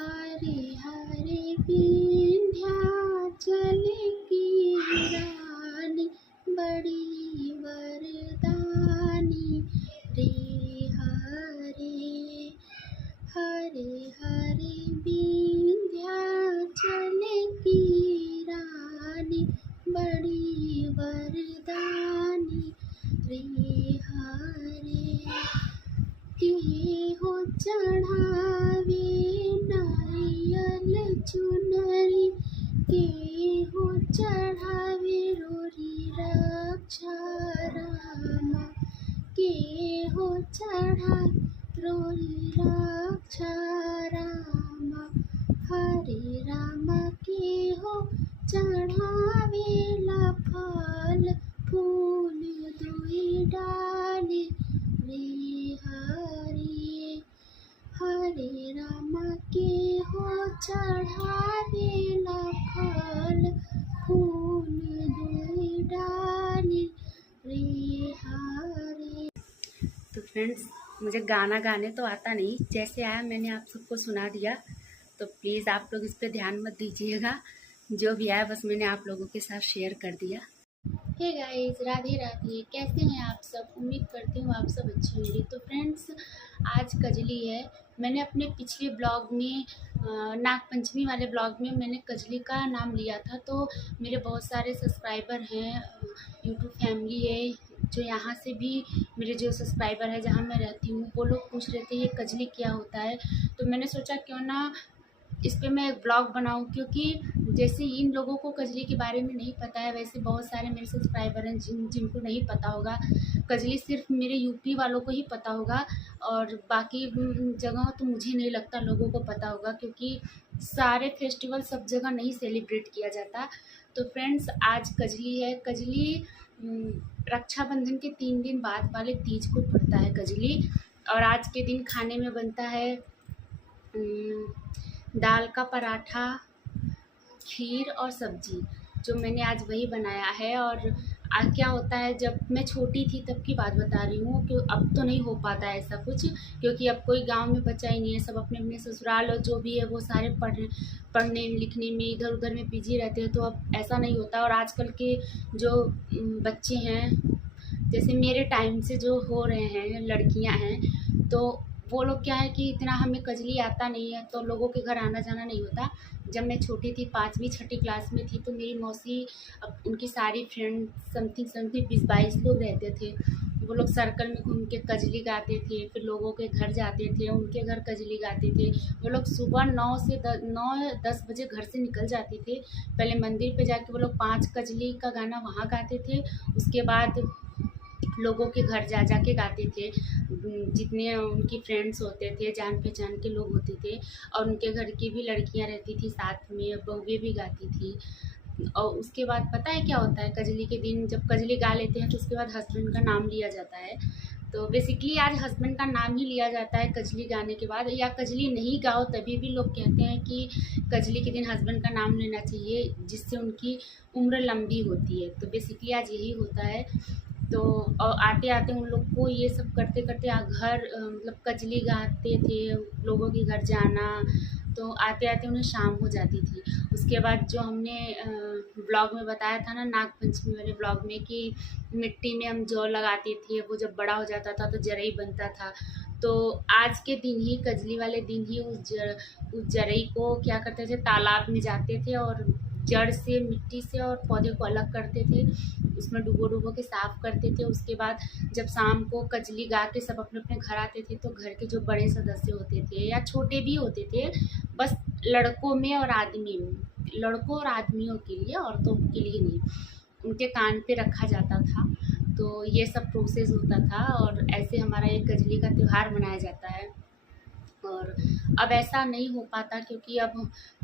हरे हरे विंध्याचल की रानी बड़ी वरदानी रे। हरे हरे हरे विंध्याचल की रानी बड़ी वरदानी रे। हरे के हो चढ़ावे नारियल चुनरी के हो चढ़ावे रोरी रक्षा रामा के हो चढ़ा रोरी रक्षा रामा। हरे रामा के हो चढ़ावे ला फल फूल दुई डाली रे। हरे हरे रामा के हो चढ़ावे ला फल फूल दुई डाली रे। हरे तो फ्रेंड्स, मुझे गाना गाने तो आता नहीं, जैसे आया मैंने आप सबको सुना दिया, तो प्लीज़ आप लोग इस पर ध्यान मत दीजिएगा। जो भी आया बस मैंने आप लोगों के साथ शेयर कर दिया। हे गाइस, राधे राधे, कैसे हैं आप सब? उम्मीद करती हूँ आप सब अच्छे होंगे। तो फ्रेंड्स, आज कजली है। मैंने अपने पिछले ब्लॉग में नागपंचमी वाले ब्लॉग में मैंने कजली का नाम लिया था, तो मेरे बहुत सारे सब्सक्राइबर हैं, यूट्यूब फैमिली है, जो यहाँ से भी मेरे जो सब्सक्राइबर है जहाँ मैं रहती हूँ, वो लोग पूछ रहे थे ये कजली क्या होता है। तो मैंने सोचा क्यों ना इस पे मैं एक ब्लॉग बनाऊं, क्योंकि जैसे इन लोगों को कजली के बारे में नहीं पता है, वैसे बहुत सारे मेरे सब्सक्राइबर हैं जिनको नहीं पता होगा। कजली सिर्फ मेरे यूपी वालों को ही पता होगा, और बाकी जगह तो मुझे नहीं लगता लोगों को पता होगा, क्योंकि सारे फेस्टिवल सब जगह नहीं सेलिब्रेट किया जाता। तो फ्रेंड्स, आज कजली है। कजली रक्षाबंधन के 3 दिन बाद वाले तीज को पड़ता है कजली, और आज के दिन खाने में बनता है दाल का पराठा, खीर और सब्जी, जो मैंने आज वही बनाया है। और आज क्या होता है, जब मैं छोटी थी तब की बात बता रही हूँ, कि अब तो नहीं हो पाता है ऐसा कुछ, क्योंकि अब कोई गांव में बचा ही नहीं है, सब अपने अपने ससुराल और जो भी है वो सारे पढ़ने लिखने में इधर उधर में बिजी रहते हैं, तो अब ऐसा नहीं होता। और आजकल के जो बच्चे हैं, जैसे मेरे टाइम से जो हो रहे हैं, लड़कियां हैं, तो वो लोग क्या है कि इतना हमें कजली आता नहीं है, तो लोगों के घर आना जाना नहीं होता। जब मैं छोटी थी, 5वीं 6ठी क्लास में थी, तो मेरी मौसी, अब उनकी सारी फ्रेंड समथिंग 20-22 लोग रहते थे। वो लोग सर्कल में घूम के कजली गाते थे, फिर लोगों के घर जाते थे, उनके घर कजली गाते थे। वो लोग सुबह 9-10 बजे घर से निकल जाते थे। पहले मंदिर पे जाके वो लोग 5 कजली का गाना वहाँ गाते थे, उसके बाद लोगों के घर जा जा के गाते थे, जितने उनकी फ्रेंड्स होते थे, जान पहचान के लोग होते थे, और उनके घर की भी लड़कियां रहती थी साथ में, बहुएं भी गाती थी। और उसके बाद पता है क्या होता है, कजली के दिन जब कजली गा लेते हैं तो उसके बाद हस्बैंड का नाम लिया जाता है। तो बेसिकली आज हस्बैंड का नाम ही लिया जाता है कजली गाने के बाद, या कजली नहीं गाओ तभी भी लोग कहते हैं कि कजली के दिन हस्बैंड का नाम लेना चाहिए, जिससे उनकी उम्र लंबी होती है। तो बेसिकली आज यही होता है। तो और आते आते उन लोग को ये सब करते करते घर मतलब कजली गाते थे, लोगों के घर जाना, तो आते आते उन्हें शाम हो जाती थी। उसके बाद जो हमने ब्लॉग में बताया था ना, नागपंचमी वाले ब्लॉग में, कि मिट्टी में हम जौ लगाते थे, वो जब बड़ा हो जाता था तो जरई बनता था। तो आज के दिन ही, कजली वाले दिन ही, उस जरई को क्या करते थे, तालाब में जाते थे और जड़ से, मिट्टी से और पौधे को अलग करते थे, उसमें डुबो डुबो के साफ़ करते थे। उसके बाद जब शाम को कजली गा के सब अपने अपने घर आते थे, तो घर के जो बड़े सदस्य होते थे या छोटे भी होते थे, बस लड़कों में और आदमी में, लड़कों और आदमियों के लिए, औरतों के लिए नहीं, उनके कान पे रखा जाता था। तो ये सब प्रोसेस होता था, और ऐसे हमारा ये कजली का त्यौहार मनाया जाता है। और अब ऐसा नहीं हो पाता, क्योंकि अब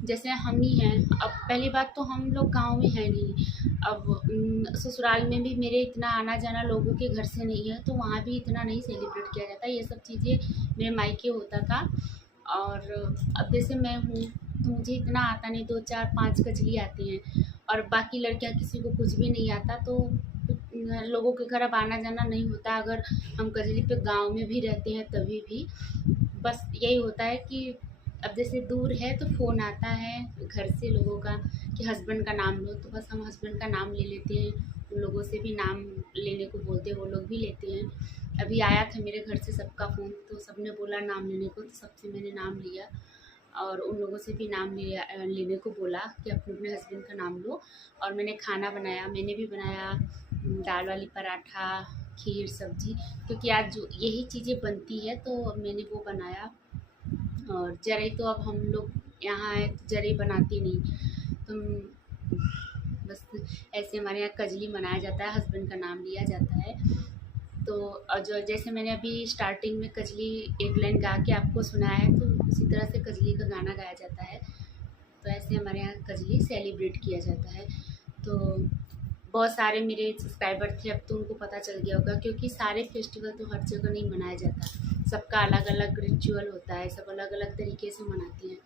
जैसे हम ही हैं, अब पहली बात तो हम लोग गांव में हैं नहीं, अब ससुराल में भी मेरे इतना आना जाना लोगों के घर से नहीं है, तो वहाँ भी इतना नहीं सेलिब्रेट किया जाता। ये सब चीज़ें मेरे मायके होता था। और अब जैसे मैं हूँ, तो मुझे इतना आता नहीं, 2-4-5 कजली आती हैं, और बाकी लड़कियाँ किसी को कुछ भी नहीं आता, तो लोगों के घर अब आना जाना नहीं होता। अगर हम कजली पे गांव में भी रहते हैं तभी भी बस यही होता है कि अब जैसे दूर है तो फ़ोन आता है घर से लोगों का कि हस्बैंड का नाम लो, तो बस हम हस्बैंड का नाम ले लेते हैं। उन लोगों से भी नाम लेने को बोलते हैं, वो लोग भी लेते हैं। अभी आया था मेरे घर से सबका फ़ोन, तो सबने बोला नाम लेने को, तो सबसे मैंने नाम लिया और उन लोगों से भी नाम लेने को बोला कि अपने अपने हस्बैंड का नाम लो। और मैंने खाना बनाया, मैंने भी बनाया दाल वाली पराठा, खीर, सब्जी, क्योंकि आज जो यही चीज़ें बनती है तो मैंने वो बनाया। और जरई तो अब हम लोग यहाँ है तो जरई बनाती नहीं, तो बस ऐसे हमारे यहाँ कजली मनाया जाता है, हस्बैंड का नाम लिया जाता है। तो और जो जैसे मैंने अभी स्टार्टिंग में कजली एक लाइन गा के आपको सुनाया है, तो उसी तरह से कजली का गाना गाया जाता है। तो ऐसे हमारे यहाँ कजली सेलिब्रेट किया जाता है। तो बहुत सारे मेरे सब्सक्राइबर थे, अब तो उनको पता चल गया होगा, क्योंकि सारे फेस्टिवल तो हर जगह नहीं मनाया जाता, सबका अलग अलग रिचुअल होता है, सब अलग अलग तरीके से मनाती हैं।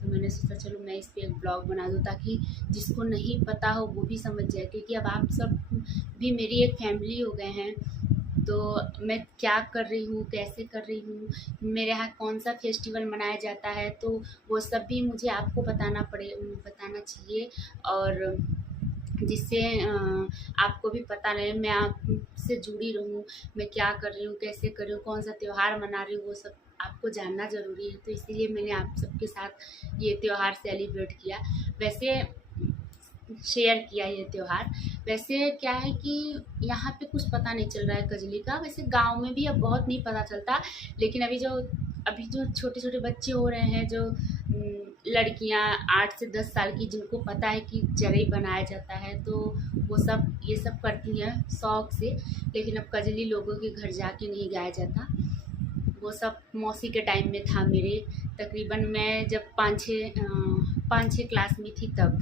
तो मैंने सोचा चलो मैं इस पर एक ब्लॉग बना दूँ, ताकि जिसको नहीं पता हो वो भी समझ जाए, क्योंकि अब आप सब भी मेरी एक फैमिली हो गए हैं। तो मैं क्या कर रही हूँ, कैसे कर रही हूँ, मेरे यहाँ कौन सा फेस्टिवल मनाया जाता है, तो वो सब भी मुझे आपको बताना चाहिए। और जिससे आपको भी पता रहे, मैं आपसे जुड़ी रहूँ, मैं क्या कर रही हूँ, कैसे कर रही हूँ, कौन सा त्यौहार मना रही हूँ, वो सब आपको जानना ज़रूरी है। तो इसीलिए मैंने आप सबके साथ ये त्यौहार सेलिब्रेट किया, वैसे शेयर किया ये त्यौहार। वैसे क्या है कि यहाँ पे कुछ पता नहीं चल रहा है कजली का, वैसे गांव में भी अब बहुत नहीं पता चलता, लेकिन अभी जो छोटे छोटे बच्चे हो रहे हैं, जो लड़कियां 8 से 10 साल की, जिनको पता है कि जरई बनाया जाता है, तो वो सब ये सब करती हैं शौक से। लेकिन अब कजली लोगों के घर जाके नहीं गाया जाता, वो सब मौसी के टाइम में था मेरे, तकरीबन मैं जब 5-6 क्लास में थी तब।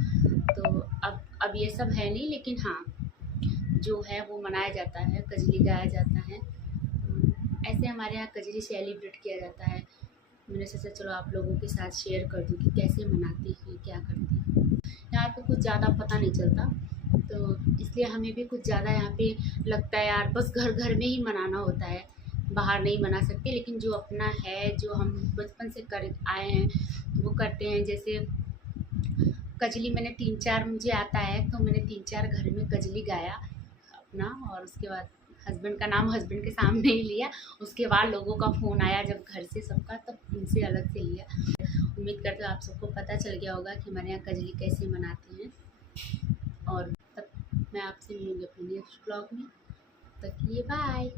तो अब ये सब है नहीं, लेकिन हाँ जो है वो मनाया जाता है, कजली गाया जाता है। ऐसे हमारे यहाँ कजली सेलिब्रेट किया जाता है। मैंने सोचा चलो आप लोगों के साथ शेयर कर दूँ कि कैसे मनाती हैं, क्या करती हैं। यहाँ पे कुछ ज़्यादा पता नहीं चलता, तो इसलिए हमें भी कुछ ज़्यादा यहाँ पे लगता है यार बस घर घर में ही मनाना होता है, बाहर नहीं मना सकते। लेकिन जो अपना है, जो हम बचपन से कर आए हैं, वो करते हैं। जैसे कजली मैंने 3-4 मुझे आता है, तो मैंने 3-4 घर में कजली गाया अपना, और उसके बाद हस्बैंड का नाम हस्बैंड के सामने ही लिया। उसके बाद लोगों का फ़ोन आया जब घर से सबका, तब उनसे अलग से लिया। उम्मीद करते हो आप सबको पता चल गया होगा कि हमारे यहाँ कजली कैसे मनाते हैं। और तब मैं आपसे मिलूँगी अपने नेक्स्ट ब्लॉग में, तब तक के लिए बाय।